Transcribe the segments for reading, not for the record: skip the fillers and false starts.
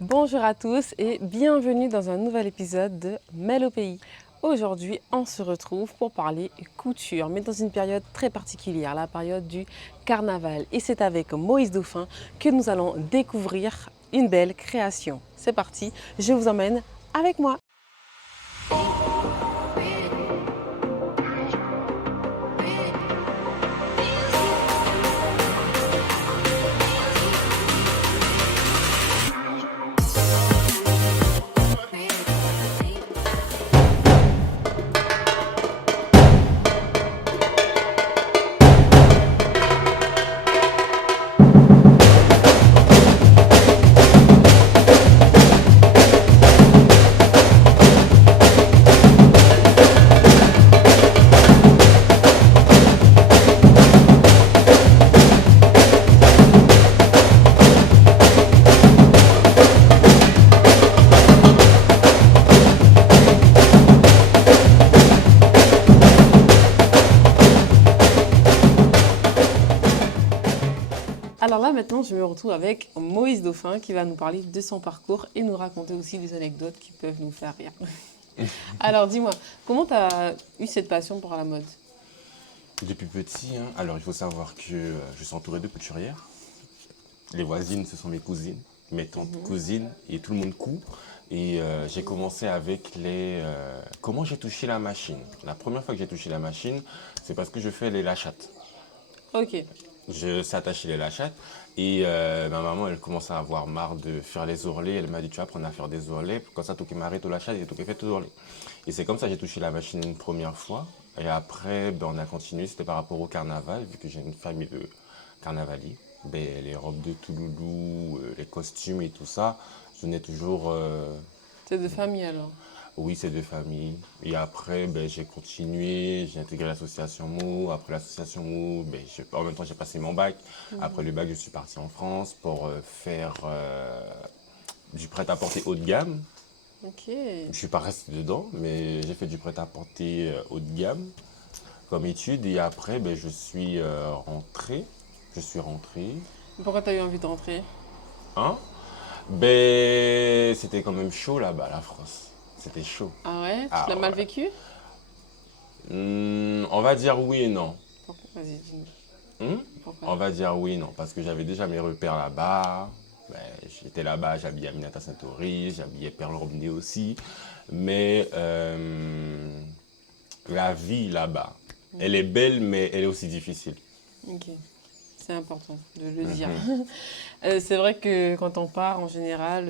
Bonjour à tous et bienvenue dans un nouvel épisode de Mêle au pays. Aujourd'hui, on se retrouve pour parler couture, mais dans une période très particulière, la période du carnaval. Et c'est avec Moïse Dauphin que nous allons découvrir une belle création. C'est parti, je vous emmène avec moi. Alors là maintenant, je me retrouve avec Moïse Dauphin qui va nous parler de son parcours et nous raconter aussi des anecdotes qui peuvent nous faire rire. Alors dis-moi, comment tu as eu cette passion pour la mode? Depuis petit, alors il faut savoir que je suis entouré de couturières. Les voisines, ce sont mes cousines, mes tantes cousines, et tout le monde coud. Et j'ai commencé avec comment j'ai touché la machine. La première fois que j'ai touché la machine, c'est parce que je fais les lachattes. Ok. Je sais attacher les lachattes. Et ma maman, elle commence à avoir marre de faire les ourlets. Elle m'a dit, tu vas apprendre à faire des ourlets. Comme ça, tout qui m'arrête au lachat et tout qui fait tout ourlets. Et c'est comme ça que j'ai touché la machine une première fois. Et après, ben, on a continué. C'était par rapport au carnaval, vu que j'ai une famille de carnavaliers. Ben, les robes de Touloulou, les costumes et tout ça, je venais toujours. C'est de famille alors. Oui, c'est de famille. Et après, ben, j'ai continué, j'ai intégré l'association Mo. Après l'association Mo, ben, en même temps, j'ai passé mon bac. Après le bac, je suis parti en France pour faire du prêt-à-porter haut de gamme. Ok. Je ne suis pas resté dedans, mais j'ai fait du prêt-à-porter haut de gamme comme étude. Et après, ben, je suis rentré. Je suis rentré. Pourquoi tu as eu envie de rentrer? Hein? Ben, c'était quand même chaud là-bas, la France. C'était chaud. Ah ouais? Tu Ah l'as mal ouais. vécu? On va dire oui et non. Vas-y, dis-moi. Pourquoi? On va dire oui et non, parce que j'avais déjà mes repères là-bas. Ben, j'étais là-bas, j'habillais Aminata Saint-Ory, j'habillais Perle Robné aussi. Mais la vie là-bas, elle est belle, mais elle est aussi difficile. Ok. C'est important de le dire. C'est vrai que quand on part, en général,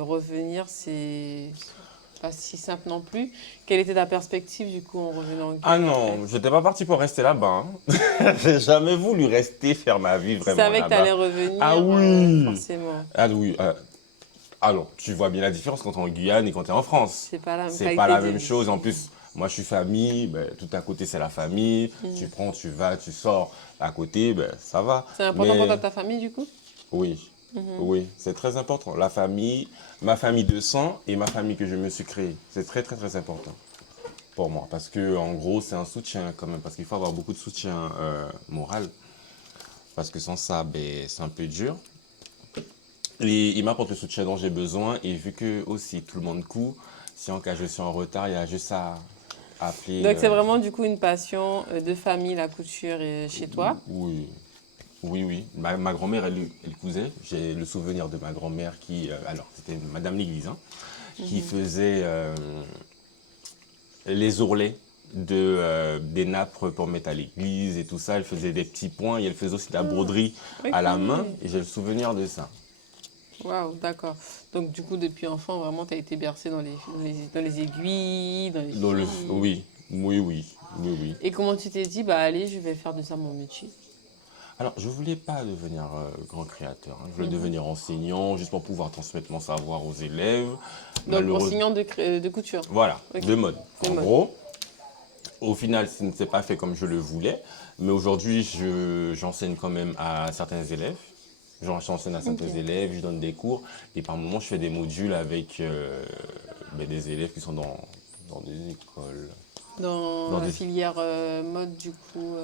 revenir, c'est pas si simple non plus. Quelle était ta perspective du coup en revenant en Ah Guyane après? non, j'étais pas parti pour rester là-bas. J'ai jamais voulu rester faire ma vie Tu vraiment savais que tu allais là-bas. Ah revenir, oui! forcément. Ah oui. Alors, tu vois bien la différence quand tu es en Guyane et quand tu es en France. C'est pas la même C'est pas qualité la de même chose. En vie. plus, moi, je suis famille. Ben, tout à côté, c'est la famille. Tu prends, tu vas, tu sors. À côté, ben, ça va. C'est important pour Mais toi, ta famille du coup? oui, oui, c'est très important. La famille, ma famille de sang et ma famille que je me suis créée. C'est très, très, très important pour moi. Parce que, en gros, c'est un soutien quand même. Parce qu'il faut avoir beaucoup de soutien moral. Parce que sans ça, ben, c'est un peu dur. Et il m'apporte le soutien dont j'ai besoin. Et vu que aussi tout le monde coud, si en cas je suis en retard, il y a juste à appeler. Donc c'est vraiment du coup une passion de famille, la couture chez toi. Oui, oui, oui. Ma grand-mère, elle cousait. J'ai le souvenir de ma grand-mère qui, alors c'était Madame l'Église, qui faisait les ourlets des nappes pour mettre à l'église et tout ça. Elle faisait des petits points et elle faisait aussi de la broderie à la main. Ok. Et j'ai le souvenir de ça. Waouh, d'accord. Donc du coup, depuis enfant, vraiment, tu as été bercé dans les aiguilles, dans les fils. Oui, oui, oui, oui, oui. Et comment tu t'es dit, bah allez, je vais faire de ça mon métier? Alors, je voulais pas devenir grand créateur. Je voulais devenir enseignant, juste pour pouvoir transmettre mon savoir aux élèves. Donc Malheureusement, enseignant de couture. voilà, Ok. de mode. De En mode. gros, au final, ça ne s'est pas fait comme je le voulais. Mais aujourd'hui, j'enseigne quand même à certains élèves. J'enseigne à certains Ok. élèves, je donne des cours. Et par moments, je fais des modules avec ben, des élèves qui sont dans des écoles. Dans Dans la des... filière mode, du coup.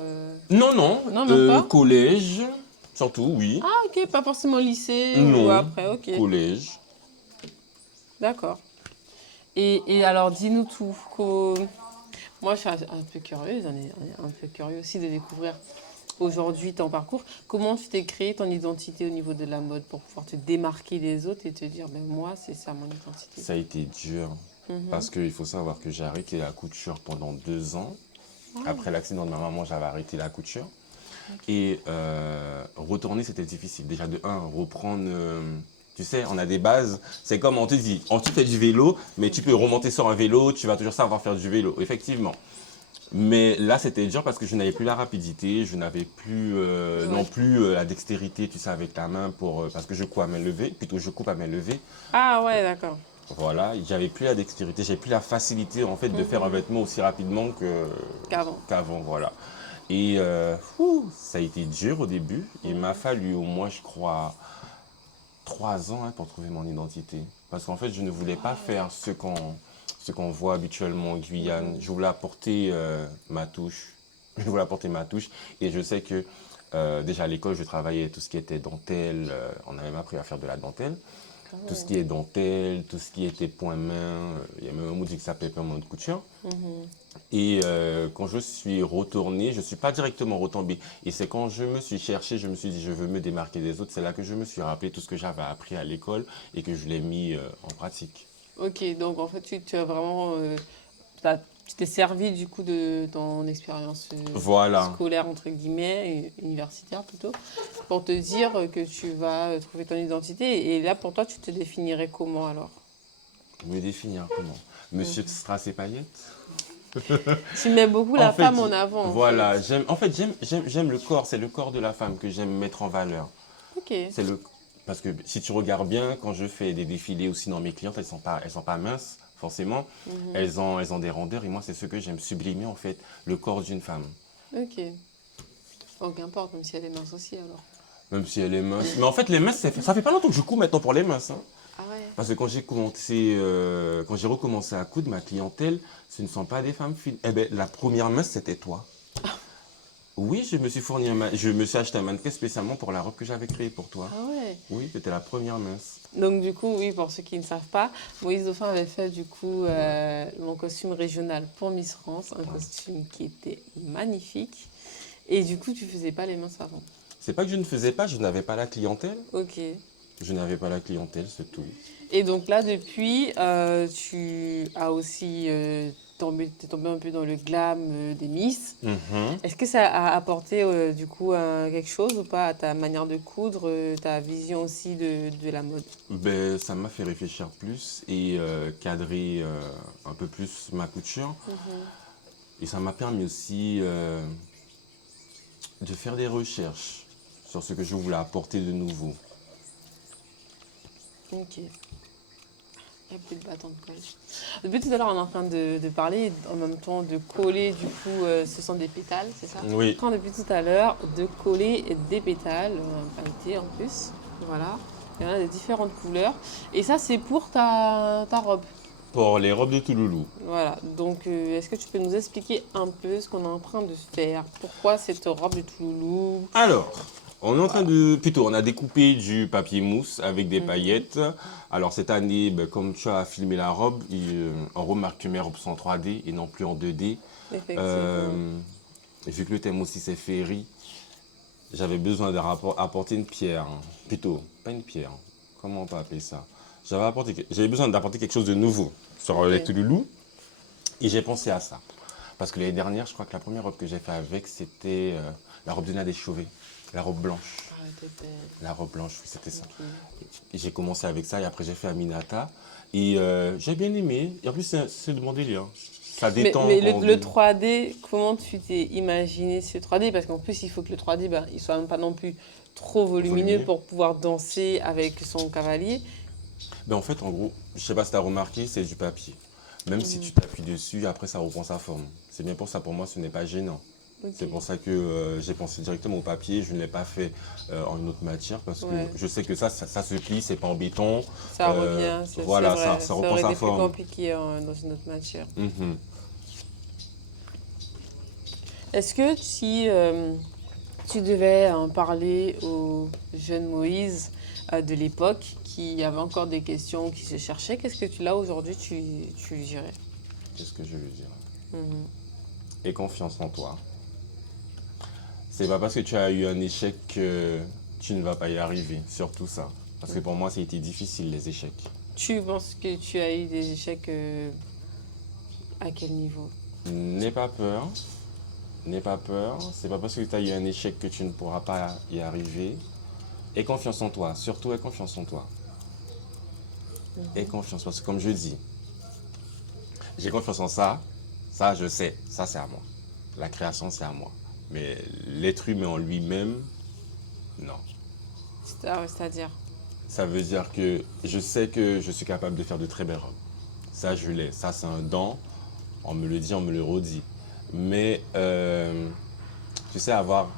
Non, non, Non, même pas. collège, surtout, oui. Ah, ok, pas forcément lycée ou Non, après, ok. collège. D'accord. Et alors, dis-nous tout. Moi, je suis un peu curieuse, on est un peu curieux aussi de découvrir aujourd'hui ton parcours. Comment tu t'es créé ton identité au niveau de la mode pour pouvoir te démarquer des autres et te dire, ben moi, c'est ça mon identité. Ça a été dur Mhm. parce qu'il faut savoir que j'ai arrêté la couture pendant 2 ans. Après l'accident de ma maman, j'avais arrêté la couture. Et retourner, c'était difficile. Déjà, de un, reprendre. Tu sais, on a des bases. C'est comme on te dit, tu fais du vélo, mais tu peux remonter sur un vélo, tu vas toujours savoir faire du vélo, effectivement. Mais là, c'était dur parce que je n'avais plus la rapidité, je n'avais plus non Ouais. plus la dextérité, tu sais, avec la main parce que je coupe à main levée, plutôt je coupe à main levée. Ah ouais, d'accord. Voilà, j'avais plus la dextérité, j'avais plus la facilité en fait de faire un Mhm. vêtement aussi rapidement Qu'avant. qu'avant, voilà. Et ça a été dur au début. Il m'a fallu au moins, je crois, 3 ans pour trouver mon identité. Parce qu'en fait, je ne voulais pas faire ce qu'on voit habituellement en Guyane. Je voulais apporter ma touche. Je voulais apporter ma touche. Et je sais que déjà à l'école, je travaillais tout ce qui était dentelle. On a même appris à faire de la dentelle. Ah Tout ce ouais. qui est dentelle, tout ce qui était point-main. Il y a même un mot qui s'appelle point-main de couture. Mhm. Et quand je suis retourné, je ne suis pas directement retombé. Et c'est quand je me suis cherché, je me suis dit, je veux me démarquer des autres. C'est là que je me suis rappelé tout ce que j'avais appris à l'école et que je l'ai mis en pratique. Ok, donc en fait, tu as vraiment. Tu t'es servi du coup de ton expérience Voilà, scolaire, entre guillemets, et universitaire plutôt, pour te dire que tu vas trouver ton identité. Et là, pour toi, tu te définirais comment alors? me définir comment? Monsieur Mhm. Strass et paillettes? Tu mets beaucoup En la fait, femme en avant, en fait. voilà, j'aime le corps, c'est le corps de la femme que j'aime mettre en valeur. Ok. C'est le Parce que si tu regardes bien, quand je fais des défilés aussi dans mes clientes, elles sont pas minces forcément. Mhm. Elles ont des rondeurs et moi c'est ce que j'aime sublimer en fait, le corps d'une femme. Ok. Oh, qu'importe, même si elle est mince aussi alors. Même si elle est mince. Mais en fait les minces, ça fait pas longtemps que je couds maintenant pour les minces, hein. Ah ouais. Parce que quand j'ai recommencé à coudre, ma clientèle, ce ne sont pas des femmes fines. Eh ben la première mince c'était toi. Oui, je me suis acheté un mannequin spécialement pour la robe que j'avais créée pour toi. Ah ouais. Oui, c'était la première mince. Donc du coup, oui, pour ceux qui ne savent pas, Moïse Dauphin avait fait du coup Ouais. mon costume régional pour Miss France, un costume qui était magnifique. Et du coup, tu faisais pas les mains avant. C'est pas que je ne faisais pas, je n'avais pas la clientèle. Ok. Je n'avais pas la clientèle, c'est tout. Et donc là, depuis, tu as aussi t'es tombé un peu dans le glam des Miss. Mhm. Est-ce que ça a apporté du coup quelque chose ou pas à ta manière de coudre, ta vision aussi de la mode? Ben, ça m'a fait réfléchir plus et cadrer un peu plus ma couture. Mhm. Et ça m'a permis aussi de faire des recherches sur ce que je voulais apporter de nouveau. Ok. Il n'y a plus de bâton de colle. Depuis tout à l'heure, on est en train de parler, en même temps de coller, du coup, ce sont des pétales, c'est ça? On est Oui, en train depuis tout à l'heure de coller des pétales, pailletés en plus. Voilà. Il y en a de différentes couleurs. Et ça, c'est pour ta robe. pour les robes de Touloulou. Voilà. Donc, est-ce que tu peux nous expliquer un peu ce qu'on est en train de faire? Pourquoi cette robe de Touloulou? Alors, on est en train Voilà. de... Plutôt, on a découpé du papier mousse avec des Mhm. paillettes. Alors, cette année, ben, comme tu as filmé la robe, on remarque que mes robes sont en 3D et non plus en 2D. Effectivement. Euh, et vu que le thème aussi c'est féerie, j'avais besoin d'apporter une pierre. Plutôt, pas une pierre. Comment on peut appeler ça? J'avais besoin d'apporter quelque chose de nouveau sur Ok. les Touloulou. Et j'ai pensé à ça. Parce que l'année dernière, je crois que la première robe que j'ai fait avec, c'était la robe de Nadia Chauvet. La robe blanche. Ah, t'es belle. La robe blanche, oui, c'était ça. Ok. Et j'ai commencé avec ça et après j'ai fait Aminata. Et j'ai bien aimé. Et en plus, c'est de mon délire. Ça détend Mais quand on le dit. 3D, comment tu t'es imaginé ce 3D? Parce qu'en plus, il faut que le 3D, bah, il soit même pas non plus trop volumineux Volumineux. pour pouvoir danser avec son cavalier. Ben en fait, en gros, je sais pas si tu as remarqué, c'est du papier. Même si tu Mhm. t'appuies dessus, après ça reprend sa forme. C'est bien pour ça, pour moi, ce n'est pas gênant. Ok. C'est pour ça que j'ai pensé directement au papier. Je ne l'ai pas fait en une autre matière parce que Ouais. je sais que ça se plie, c'est pas en béton. Ça revient, c'est Voilà, ça, vrai. ça Ça reprend aurait sa été plus forme. compliqué dans une autre matière. Mhm. Est-ce que si tu devais en parler au jeune Moïse de l'époque qui avait encore des questions, qui se cherchait, qu'est-ce que tu, là, aujourd'hui, tu lui dirais? Qu'est-ce que je lui dirais? Mhm. Aie confiance en toi. C'est pas parce que tu as eu un échec que tu ne vas pas y arriver, surtout ça. Parce que pour moi, ça a été difficile, les échecs. Tu penses que tu as eu des échecs à quel niveau? N'aie pas peur. N'aie pas peur. C'est pas parce que tu as eu un échec que tu ne pourras pas y arriver. Aie confiance en toi. Surtout, aie confiance en toi. Aie confiance. Parce que comme je dis, j'ai confiance en ça. Ça, je sais. Ça, c'est à moi. La création, c'est à moi. Mais l'être humain en lui-même, non. C'est-à-dire? Ça veut dire que je sais que je suis capable de faire de très belles robes. Ça, je l'ai. Ça, c'est un don. On me le dit, on me le redit. Mais, tu sais, avoir,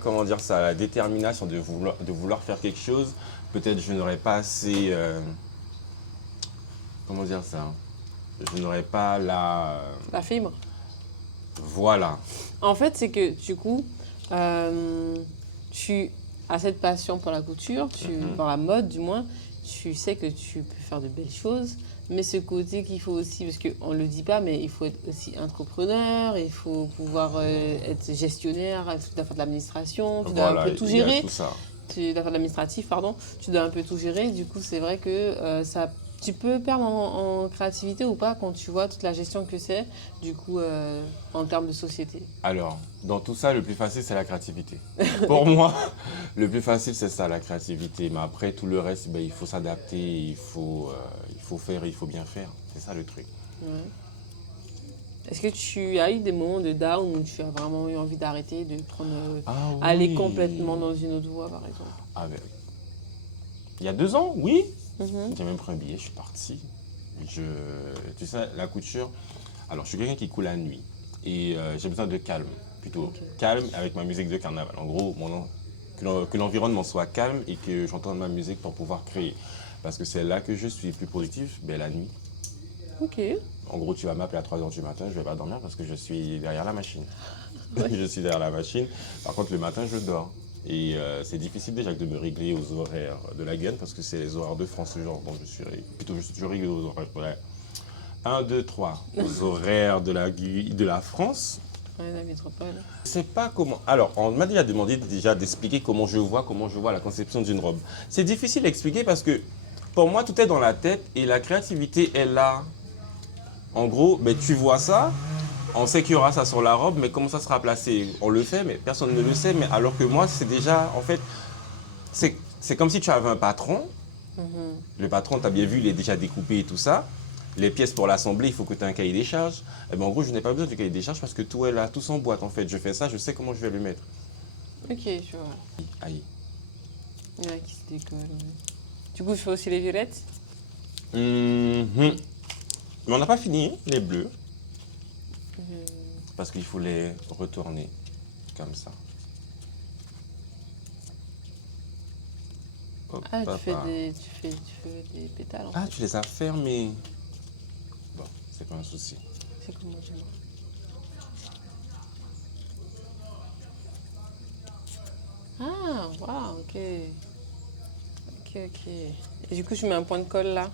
comment dire ça, la détermination de vouloir faire quelque chose, peut-être je n'aurais pas assez, comment dire ça, je n'aurais pas la, La fibre. voilà, En fait, c'est que du coup, tu as cette passion pour la couture, pour la mode du moins, tu sais que tu peux faire de belles choses, mais ce côté qu'il faut aussi, parce qu'on ne le dit pas, mais il faut être aussi entrepreneur, il faut pouvoir être gestionnaire, tu dois faire de l'administration, tu dois un voilà, peu tout il y a gérer, tout ça. tu dois faire de l'administratif, pardon, tu dois un peu tout gérer, du coup c'est vrai que tu peux perdre en créativité ou pas quand tu vois toute la gestion que c'est, du coup, en termes de société. Alors, dans tout ça, le plus facile, c'est la créativité. Pour moi, le plus facile, c'est ça, la créativité. Mais après, tout le reste, ben, il faut s'adapter, il faut faire, il faut bien faire. C'est ça le truc. Ouais. Est-ce que tu as eu des moments de down où tu as vraiment eu envie d'arrêter, de prendre, Ah aller oui. complètement dans une autre voie, par exemple? Ah ben, il y a 2 ans, oui. Mhm. J'ai même pris un billet, je suis parti. Tu sais, la couture, alors je suis quelqu'un qui coule la nuit et j'ai besoin de calme, plutôt Ok. calme avec ma musique de carnaval. En gros, que l'environnement soit calme et que j'entende ma musique pour pouvoir créer. Parce que c'est là que je suis plus productif, ben, la nuit. Ok. En gros, tu vas m'appeler à 3 h du matin, je ne vais pas dormir parce que je suis derrière la machine. Ouais. Je suis derrière la machine. Par contre, le matin, je dors. Et c'est difficile déjà de me régler aux horaires de la Guyane parce que c'est les horaires de France, ce genre dont je suis réglé. Plutôt, je suis toujours réglé aux horaires. Ouais. 1, 2, 3. Aux horaires de la France. Ouais, la métropole. Je sais pas comment. Alors, on m'a déjà demandé d'expliquer comment je vois la conception d'une robe. C'est difficile à expliquer parce que pour moi, tout est dans la tête et la créativité est là. En gros, ben, tu vois ça, on sait qu'il y aura ça sur la robe, mais comment ça sera placé? On le fait, mais personne ne le sait. Mais alors que moi, c'est déjà, en fait, c'est comme si tu avais un patron. Mhm. Le patron, tu as bien vu, il est déjà découpé et tout ça. Les pièces pour l'assembler, il faut que tu aies un cahier des charges. Et ben, en gros, je n'ai pas besoin du cahier des charges parce que tout est là, tout s'emboîte en fait. Je fais ça, je sais comment je vais le mettre. Ok, je vois. Aïe. Ouais, qui se décolle. Ouais. Du coup, je fais aussi les violettes. Mhm. Mais on n'a pas fini, les bleus, Euh, parce qu'il faut les retourner comme ça. Hop, Ah, tu papa. fais des pétales en Ah, fait. tu les as fermés. Bon, c'est pas un souci. C'est comment tu vois. Ah, waouh, ok. Ok, ok. Et du coup, je mets un point de colle là.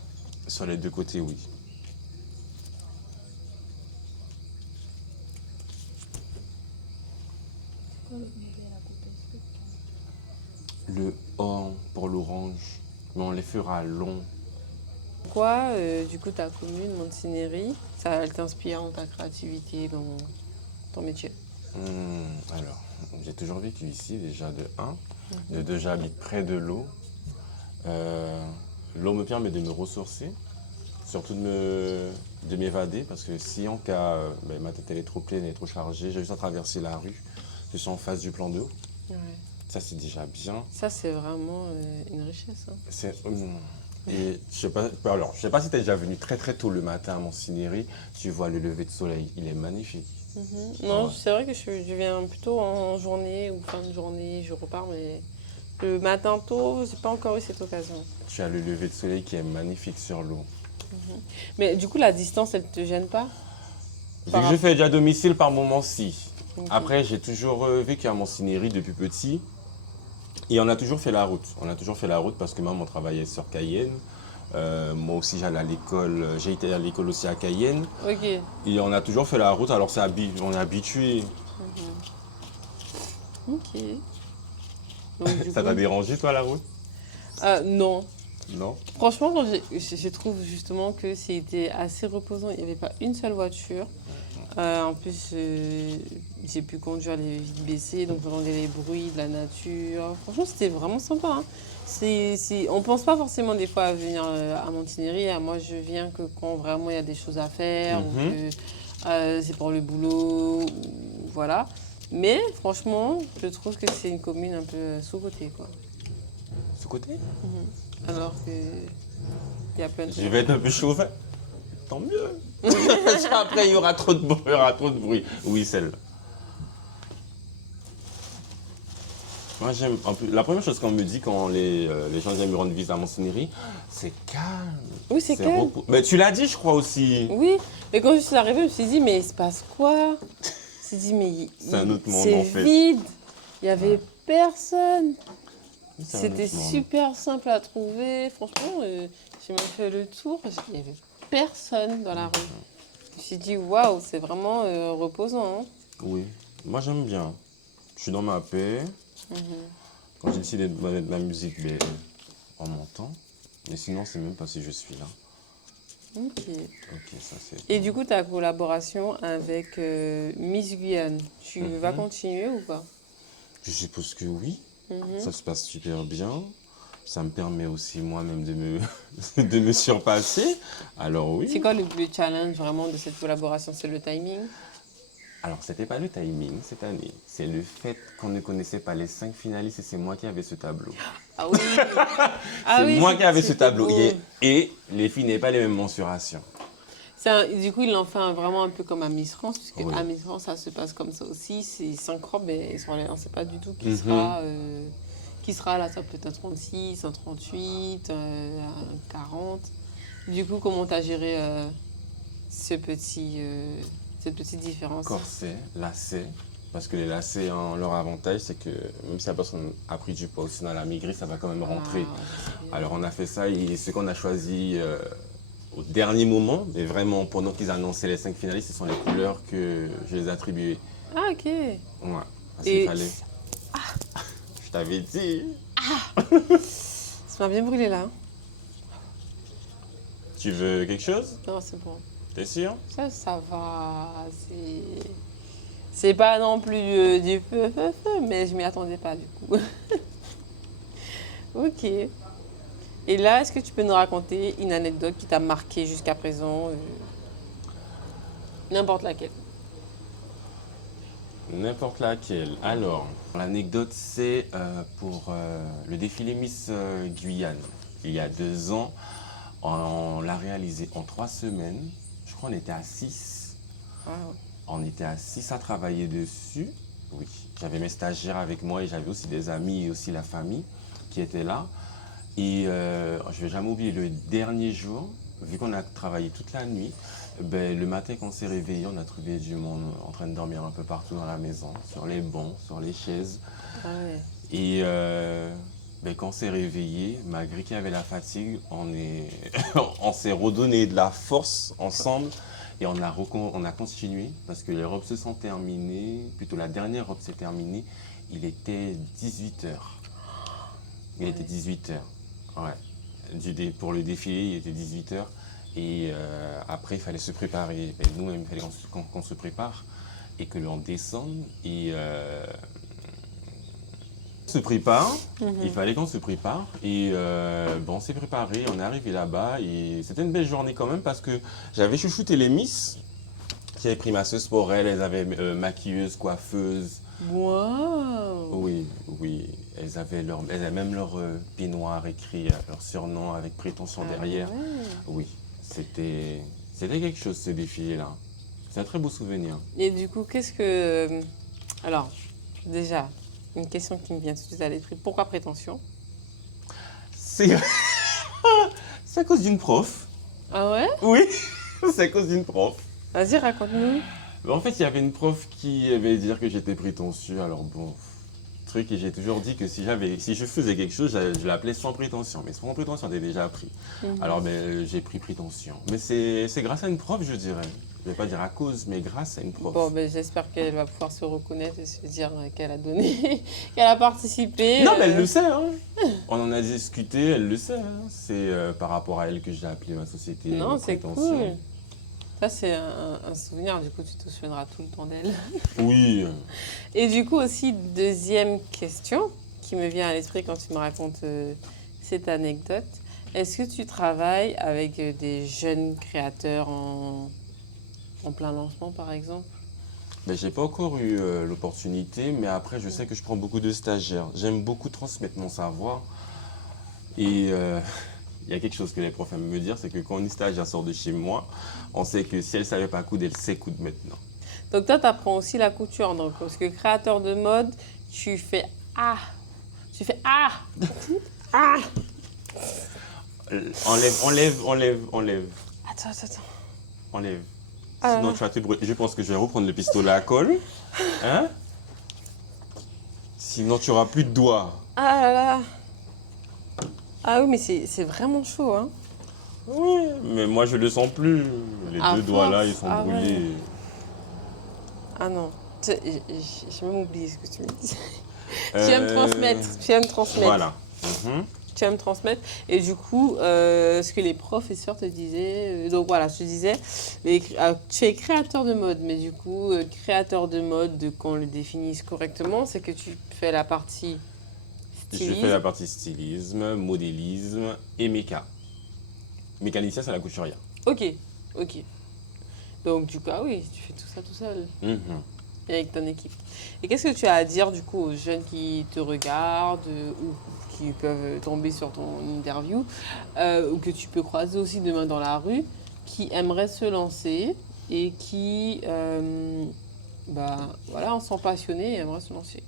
Sur les 2 côtés, oui. Le or pour l'orange, mais on les fera longs. Pourquoi, du coup, ta commune, Montignéry, ça, elle t'inspire dans ta créativité, dans ton métier? Alors, j'ai toujours vécu ici, déjà de 1. De 2, j'habite près de l'eau. L'eau me permet de me ressourcer, surtout de m'évader, parce que si en cas ben, ma tête elle est trop pleine, elle est trop chargée, j'ai juste à traverser la rue, je suis en face du plan d'eau. Ouais. Ça, c'est déjà bien. Ça, c'est vraiment une richesse. Hein. Et je sais pas si tu es déjà venu très très tôt le matin à Montignéry, tu vois le lever de soleil, il est magnifique. Non, Ouais. c'est vrai que je viens plutôt en journée ou fin de journée, je repars, mais le matin tôt, j'ai pas encore eu cette occasion. Tu as le lever de soleil qui est magnifique sur l'eau. Mais du coup, la distance, elle te gêne pas? Vu Par que je fais déjà domicile par moment, si. Ok. Après, j'ai toujours vécu à Montignéry depuis petit. Et on a toujours fait la route. On a toujours fait la route parce que maman travaillait sur Cayenne. Moi aussi, j'allais à l'école. J'ai été à l'école aussi à Cayenne. Ok. Et on a toujours fait la route. Alors, on est habitué. Ok. Donc, du Ça coup, t'a dérangé, toi, la route? non. Non? Franchement, quand je trouve justement que c'était assez reposant. Il n'y avait pas une seule voiture. En plus, j'ai pu conduire les vitres baissées, donc j'entendais les bruits de la nature. Franchement, c'était vraiment sympa, hein. On pense pas forcément des fois à venir à Montigny. Moi, je viens que quand vraiment il y a des choses à faire ou Mhm. que c'est pour le boulot, ou, voilà. Mais franchement, je trouve que c'est une commune un peu sous-cotée, quoi. Ce côté? Alors que il y a plein de Je trucs. vais être un peu chauvin. Tant mieux. Parce qu'après, il y aura trop de bruit. Il y aura trop de bruit. Oui, celle-là. Moi, j'aime. La première chose qu'on me dit quand les gens viennent me rendre visite à Montigny, c'est calme. Oui, c'est calme. repos. Mais tu l'as dit, je crois aussi. Oui, mais quand je suis arrivée, je me suis dit, mais il se passe quoi? Je me suis dit, mais C'est un autre monde, c'est en fait. vide. Il n'y avait personne. C'est un C'était autre monde. super simple à trouver. Franchement, j'ai même fait le tour. Il n'y avait personne dans la rue. Je me suis dit, waouh, c'est vraiment reposant, hein. Oui. Moi, j'aime bien. Je suis dans ma paix. Quand j'ai décidé de mettre de la musique, ben, en montant. Mais sinon, c'est même pas si je suis là. Ok. Ok, ça c'est. Et du coup, ta collaboration avec Miss Guyane, tu vas Mhm. continuer ou pas? Je suppose que oui. Mhm. Ça se passe super bien. Ça me permet aussi moi-même de me, de me surpasser. Alors C'est oui. quoi le challenge vraiment de cette collaboration? C'est le timing? Alors c'était pas le timing cette année. C'est le fait qu'on ne connaissait pas les 5 finalistes et c'est moi qui avais ce tableau. Ah oui. Ah C'est oui, moi qui avais ce c'était tableau. beau. Et les filles n'avaient pas les mêmes mensurations. Du coup, ils l'ont fait vraiment un peu comme à Miss France, puisque Oui. à Miss France, ça se passe comme ça aussi. C'est 5 robes et ils sont allés. On ne sait pas du tout Mhm. qui sera là. Ça peut être un 36, un 38, un 40. Du coup, comment tu as géré cette petite différence? Corset, lacet. Parce que les lacets, leur avantage, c'est que même si la personne a pris du poids aussi dans la maigrie, ça va quand même rentrer. Alors on a fait ça et ce qu'on a choisi au dernier moment, mais vraiment pendant qu'ils annonçaient les 5 finalistes, ce sont les couleurs que je les attribuais. Ah, ok. Ouais, parce qu'il Et fallait. Je t'avais dit. ça m'a bien brûlé là, hein. Tu veux quelque chose? Non, c'est bon. T'es sûr? Ça va. C'est pas non plus du feu, mais je m'y attendais pas du coup. Ok. Et là, est-ce que tu peux nous raconter une anecdote qui t'a marqué jusqu'à présent, n'importe laquelle? N'importe laquelle. Alors, l'anecdote, c'est pour le défilé Miss Guyane. Il y a 2 ans, on l'a réalisé en 3 semaines. Je crois qu'on était à 6. Wow. On était à 6 à travailler dessus. Oui, j'avais mes stagiaires avec moi et j'avais aussi des amis et aussi la famille qui étaient là. Et je ne vais jamais oublier le dernier jour, vu qu'on a travaillé toute la nuit, ben, le matin quand on s'est réveillé, on a trouvé du monde en train de dormir un peu partout dans la maison, sur les bancs, sur les chaises. Ah ouais. Et ben, quand on s'est réveillé, malgré qu'il y avait la fatigue, on s'est redonné de la force ensemble et on a continué parce que les robes se sont terminées, plutôt la dernière robe s'est terminée, il était 18h. Il était 18h. Ouais. Pour le défilé, il était 18h. Et après, il fallait se préparer. Et nous-mêmes, il fallait qu'on se prépare et que l'on descende. Et on se prépare. Il fallait qu'on se prépare. Et bon, on s'est préparé. On est arrivé là-bas. Et c'était une belle journée quand même parce que j'avais chouchouté les Miss qui avaient pris masseuse pour elles. Elles avaient maquilleuse, coiffeuse. Wow. Oui, oui. Elles avaient même leur peignoir écrit, leur surnom avec prétention derrière. Ah ouais. Oui, c'était quelque chose ce défilé-là. C'est un très beau souvenir. Et du coup, alors, déjà, une question qui me vient tout de suite à l'esprit. Pourquoi prétention? C'est c'est à cause d'une prof. Ah ouais? Oui, c'est à cause d'une prof. Vas-y, raconte-nous. En fait, il y avait une prof qui avait dire que j'étais prétentieux. Alors bon, truc et j'ai toujours dit que si je faisais quelque chose, je l'appelais sans prétention. Mais sans prétention, t'es déjà pris. Alors, ben, j'ai pris prétention. Mais c'est grâce à une prof, je dirais. Je vais pas dire à cause, mais grâce à une prof. Bon, ben, j'espère qu'elle va pouvoir se reconnaître et se dire qu'elle a donné, qu'elle a participé. Non, mais elle le sait, hein. On en a discuté, elle le sait, hein. C'est par rapport à elle que j'ai appelé ma société. Non, c'est Prétention. cool. Ça, c'est un souvenir. Du coup, tu te souviendras tout le temps d'elle. Oui. Et du coup, aussi, deuxième question qui me vient à l'esprit quand tu me racontes cette anecdote. Est-ce que tu travailles avec des jeunes créateurs en plein lancement, par exemple? Ben, j'ai pas encore eu l'opportunité, mais après, je sais que je prends beaucoup de stagiaires. J'aime beaucoup transmettre mon savoir. Et il y a quelque chose que les profs aiment me dire, c'est que quand une stagiaire sort de chez moi, on sait que si elle ne savait pas coudre, elle sait coudre maintenant. Donc toi, tu apprends aussi la couture. Donc, parce que créateur de mode, tu fais ah, tu fais ah, ah. Enlève, Attends. enlève. Ah. Sinon, tu vas te brûler. Je pense que je vais reprendre le pistolet à colle. Hein? Sinon, tu n'auras plus de doigts. Ah là là. Ah oui, mais c'est vraiment chaud, hein. Oui, mais moi, je ne le sens plus. Les À deux doigts là, force, ils sont ah ouais. brûlés. Ah non. J'ai même oublié ce que tu me dis. Tu aimes transmettre. Tu aimes transmettre. Voilà. Tu aimes transmettre. Et du coup, ce que les professeurs te disaient, donc voilà, je te disais, tu es créateur de mode, mais du coup, créateur de mode, qu'on le définisse correctement, c'est que tu fais la partie Je stylisme. fais la partie stylisme, modélisme et méca. Mécanicien, c'est la couturière. Ok. Donc du coup, ah oui, tu fais tout ça tout seul. Et avec ton équipe. Et qu'est-ce que tu as à dire du coup aux jeunes qui te regardent ou qui peuvent tomber sur ton interview ou que tu peux croiser aussi demain dans la rue, qui aimeraient se lancer et qui, voilà, sont passionnés et aimeraient se lancer.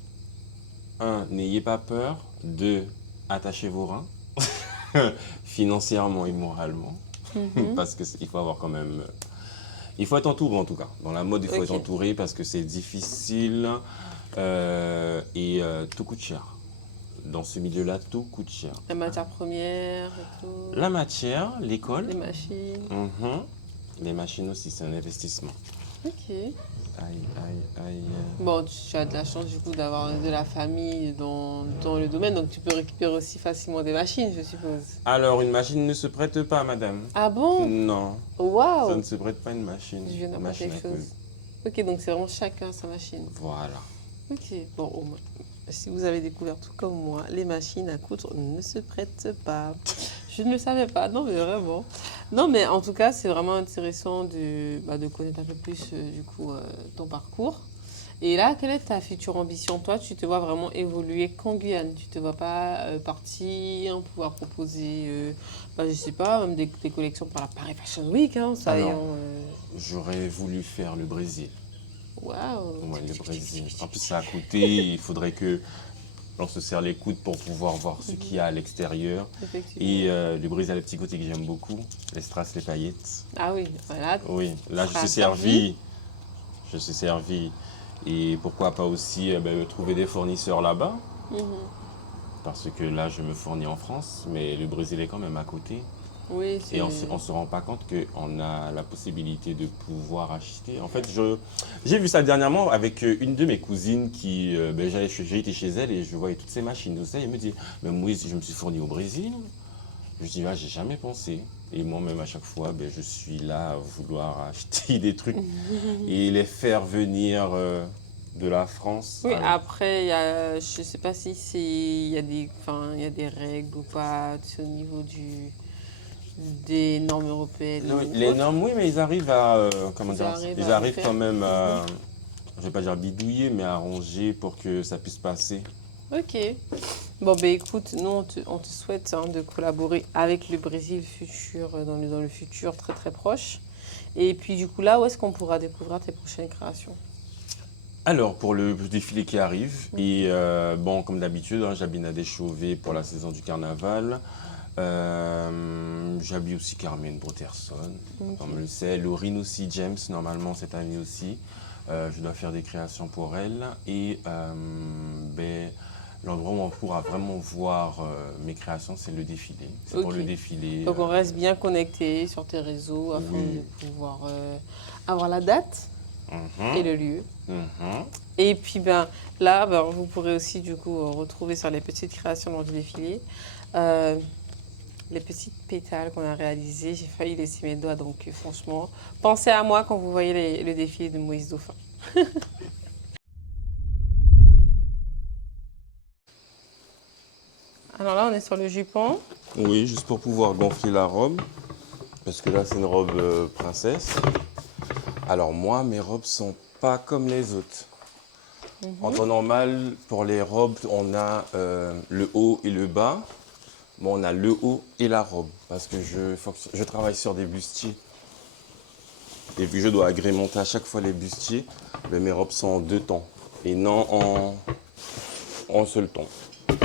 1. N'ayez pas peur. 2. Attachez vos reins. Financièrement et moralement. Parce qu'il faut avoir quand même... Il faut être entouré en tout cas. Dans la mode, il faut être entouré parce que c'est difficile et tout coûte cher. Dans ce milieu-là, tout coûte cher. La matière première et tout. La matière, l'école. Les machines. Les machines aussi, c'est un investissement. Ok. Aïe. Bon, tu as de la chance du coup d'avoir de la famille dans le domaine, donc tu peux récupérer aussi facilement des machines, je suppose. Alors, une machine ne se prête pas, madame. Ah bon? Non. Waouh! Ça ne se prête pas une machine. Je viens d'apprendre Machine quelque à chose. coudre. Ok, donc c'est vraiment chacun sa machine. Voilà. Ok, bon, au moins, si vous avez découvert tout comme moi, les machines à coudre ne se prêtent pas. Je ne le savais pas, non mais vraiment. Non mais en tout cas, c'est vraiment intéressant de connaître un peu plus du coup ton parcours. Et là, quelle est ta future ambition? Toi, tu te vois vraiment évoluer qu'en Guyane. Tu te vois pas partir, pouvoir proposer, je sais pas, même des collections par la Paris Fashion Week, hein, ça Alors, ayant... j'aurais voulu faire le Brésil. Waouh! Ouais, le Brésil. En plus, ça a coûté. Il faudrait que l'on se serre les coudes pour pouvoir voir ce qu'il y a à l'extérieur. Effectivement. Et le Brésil a le petit côté que j'aime beaucoup. Les strass, les paillettes. Ah oui, voilà. Oui, là, je Sera suis servi. Je suis servi. Et pourquoi pas aussi trouver des fournisseurs là-bas. Parce que là, je me fournis en France, mais le Brésil est quand même à côté. Oui, Et on ne se rend pas compte qu'on a la possibilité de pouvoir acheter. En fait, j'ai vu ça dernièrement avec une de mes cousines qui... j'ai été chez elle et je voyais toutes ces machines, tout ça. Et elle me dit, mais moi, je me suis fourni au Brésil. Je dis, j'ai jamais pensé. Et moi-même, à chaque fois, je suis là à vouloir acheter des trucs et les faire venir de la France. Oui, après, je ne sais pas si il y a des règles ou pas au niveau des normes européennes. Oui, les normes, oui, mais ils arrivent à... ils arrivent quand même à... Je ne vais pas dire bidouiller, mais à arranger pour que ça puisse passer. Ok. Bon, écoute, nous, on te souhaite de collaborer avec le Brésil dans le futur très très proche. Et puis, du coup, là, où est-ce qu'on pourra découvrir tes prochaines créations? Alors, pour le défilé qui arrive, et comme d'habitude, j'habille à Deschauvet pour la saison du carnaval. J'habille aussi Carmen Brotherson, comme on le sait. Laurine aussi, James, normalement cette année aussi. Je dois faire des créations pour elle. Et L'endroit où on pourra vraiment voir mes créations, c'est le défilé. C'est pour Ok. le défilé. Donc on reste bien connecté sur tes réseaux afin Oui. de pouvoir avoir la date et le lieu. Mhm. Et puis là, vous pourrez aussi du coup retrouver sur les petites créations lors du défilé les petites pétales qu'on a réalisées. J'ai failli laisser mes doigts, donc franchement, pensez à moi quand vous voyez le défilé de Moïse Dauphin. Alors là, on est sur le jupon. Oui, juste pour pouvoir gonfler la robe, parce que là, c'est une robe princesse. Alors moi, mes robes sont pas comme les autres. En temps normal, pour les robes, on a le haut et le bas. Bon, on a le haut et la robe, parce que je travaille sur des bustiers. Et puis je dois agrémenter à chaque fois les bustiers, mais mes robes sont en 2 tons, et non en seul ton. Ok.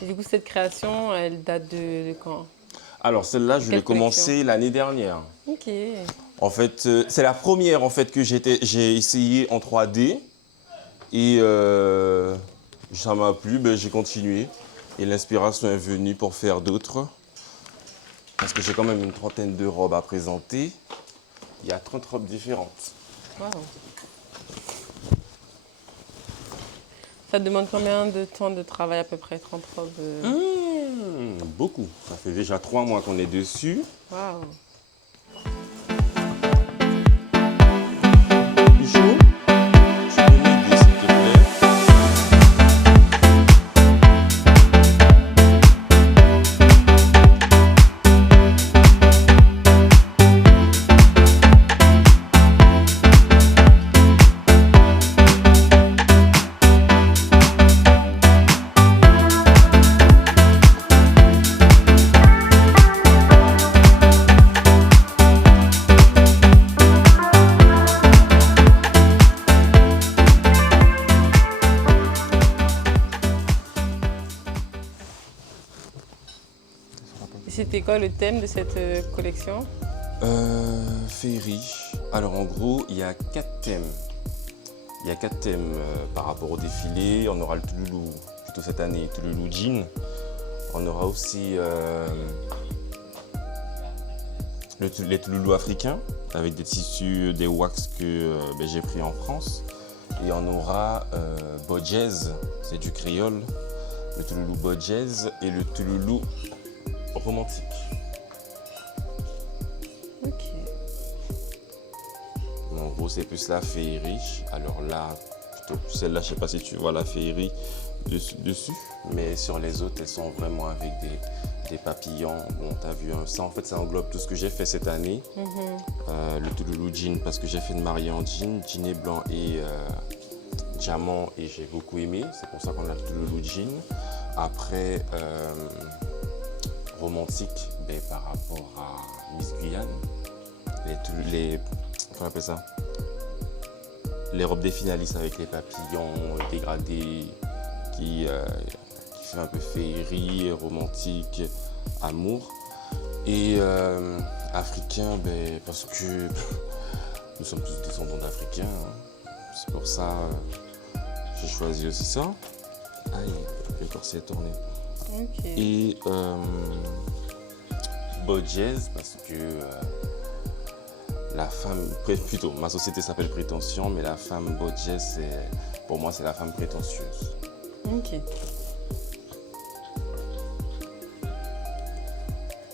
Et du coup, cette création, elle date de quand? Alors celle-là, je Quelle l'ai commencée l'année dernière. Ok. En fait, c'est la première en fait que j'ai essayé en 3D. Et ça m'a plu, ben, j'ai continué. Et l'inspiration est venue pour faire d'autres. Parce que j'ai quand même une 30aine de robes à présenter. Il y a 30 robes différentes. Wow. Ça te demande combien de temps de travail à peu près, 30 robes Beaucoup. Ça fait déjà 3 mois qu'on est dessus. Waouh. Plus chaud? Tu peux m'aider, s'il te plaît? C'était quoi le thème de cette collection? Féerie. Alors en gros, il y a 4 thèmes. Il y a 4 thèmes par rapport au défilé. On aura le Touloulou, plutôt cette année, Touloulou Jean. On aura aussi les Touloulous africains, avec des tissus, des wax que j'ai pris en France. Et on aura Bodjez, c'est du créole. Le Touloulou Bodjez et le Touloulou romantique. Ok. En gros, c'est plus la féerie. Alors là, plutôt celle-là, je ne sais pas si tu vois la féerie dessus, mais sur les autres, elles sont vraiment avec des papillons. Bon, t'as vu, ça en fait, ça englobe tout ce que j'ai fait cette année. Le Touloulou jean, parce que j'ai fait une mariée en jean, jean blanc et diamant, et j'ai beaucoup aimé. C'est pour ça qu'on a le Touloulou jean. Après, romantique, ben, par rapport à Miss Guyane, comment on appelle ça, les robes des finalistes avec les papillons dégradés qui fait un peu féerie, romantique, amour. Et africain, ben, parce que nous sommes tous descendants d'Africains, hein. C'est pour ça j'ai choisi aussi ça. Aïe, le corset est tourné. Ok. Et Bodjez, parce que la femme, plutôt, ma société s'appelle Prétention, mais la femme Bodjez, pour moi, c'est la femme prétentieuse. Ok.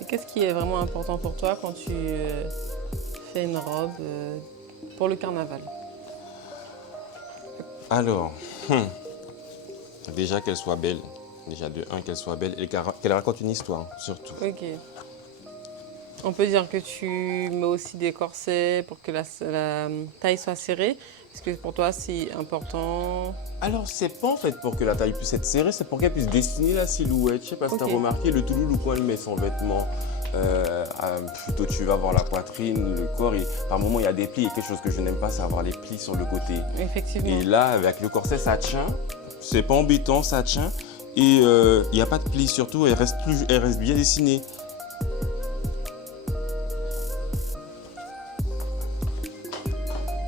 Et qu'est-ce qui est vraiment important pour toi quand tu fais une robe pour le carnaval? Alors, déjà qu'elle soit belle. Déjà de 1, qu'elle soit belle et qu'elle raconte une histoire, surtout. Ok. On peut dire que tu mets aussi des corsets pour que la taille soit serrée. Est-ce que pour toi c'est important? Alors, c'est pas en fait pour que la taille puisse être serrée, c'est pour qu'elle puisse dessiner la silhouette. Je sais pas si tu as remarqué, le Touloulou, quand il met son vêtement, plutôt tu vas voir la poitrine, le corps, et par moments il y a des plis, et quelque chose que je n'aime pas, c'est avoir les plis sur le côté. Effectivement. Et là, avec le corset, ça tient, c'est pas embêtant, ça tient, et il n'y a pas de plis, surtout, elle reste bien dessinée.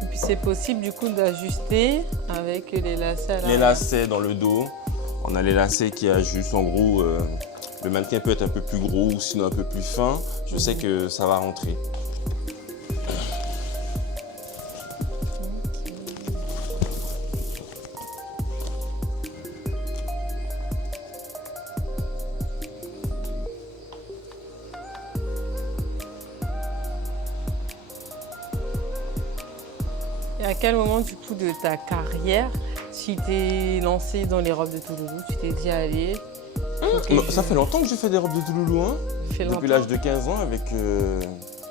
Et puis c'est possible du coup d'ajuster avec les lacets à Les l'arrière. lacets dans le dos, on a les lacets qui ajustent. En gros, le mannequin peut être un peu plus gros ou sinon un peu plus fin. Je sais que ça va rentrer. Et à quel moment du coup de ta carrière tu t'es lancé dans les robes de Touloulou? Tu t'es dit allez. Ça fait longtemps que je fais des robes de Touloulou, hein. Fait Depuis longtemps. l'âge de 15 ans, avec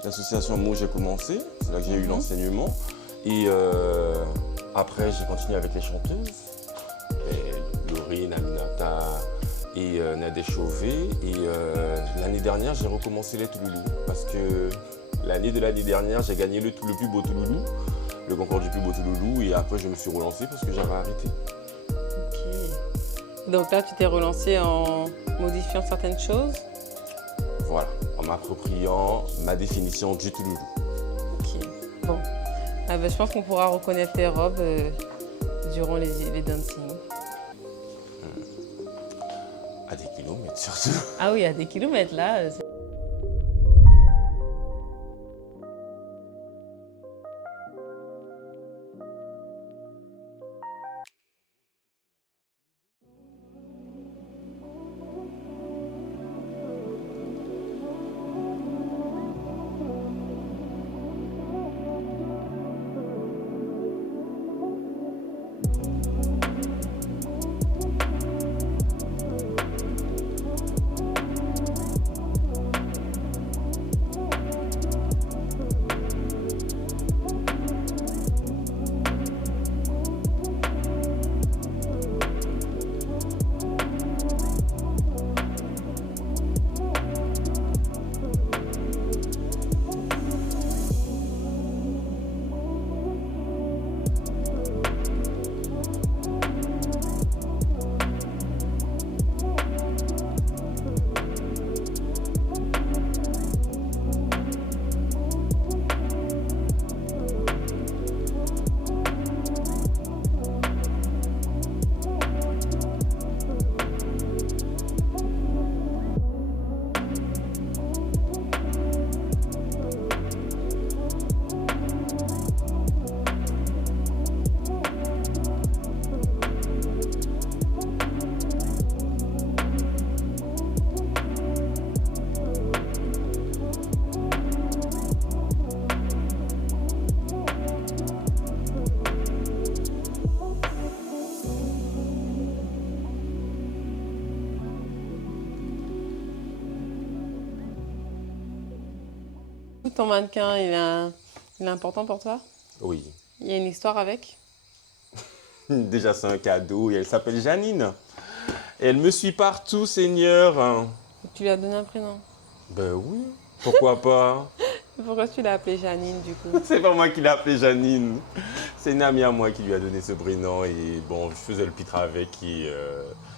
l'association Mo, j'ai commencé. C'est là que j'ai eu l'enseignement. Et après, j'ai continué avec les chanteuses. Laurine, Aminata et Nadège Chauvet. Et l'année dernière, j'ai recommencé les Touloulou. Parce que l'année dernière, j'ai gagné le plus beau Touloulou, le concours du plus beau Touloulou. Et après, je me suis relancé parce que j'avais arrêté. Ok. Donc là, tu t'es relancé en modifiant certaines choses. Voilà, en m'appropriant ma définition du Touloulou. Ok. Bon. Ah ben, je pense qu'on pourra reconnaître tes robes durant les dancing. À des kilomètres surtout. Ah oui, à des kilomètres là. Ton mannequin, il est important pour toi? Oui. Il y a une histoire avec? Déjà, c'est un cadeau et elle s'appelle Janine. Et elle me suit partout, Seigneur. Tu lui as donné un prénom. Ben oui, pourquoi pas? Pourquoi tu l'as appelée Janine du coup? C'est pas moi qui l'ai appelée Janine. C'est une amie à moi qui lui a donné ce prénom. Et bon, je faisais le pitre avec et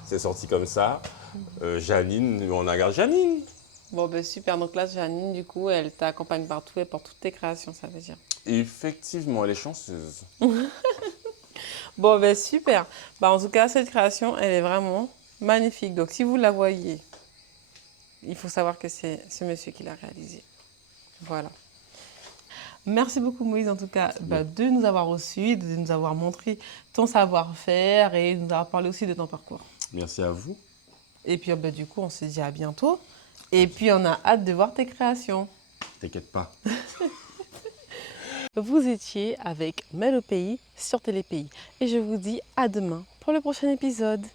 c'est sorti comme ça. Janine, on a gardé Janine. Bon ben super, donc là Janine du coup elle t'accompagne partout et pour toutes tes créations ça veut dire. Effectivement, elle est chanceuse. Bon ben super, bah, en tout cas cette création elle est vraiment magnifique, donc si vous la voyez, il faut savoir que c'est ce monsieur qui l'a réalisée. Voilà. Merci beaucoup Moïse en tout cas de nous avoir reçus, de nous avoir montré ton savoir-faire et de nous avoir parlé aussi de ton parcours. Merci à vous. Et puis du coup on se dit à bientôt. Et puis, on a hâte de voir tes créations. T'inquiète pas. Vous étiez avec Mel au pays sur Télépays. Et je vous dis à demain pour le prochain épisode.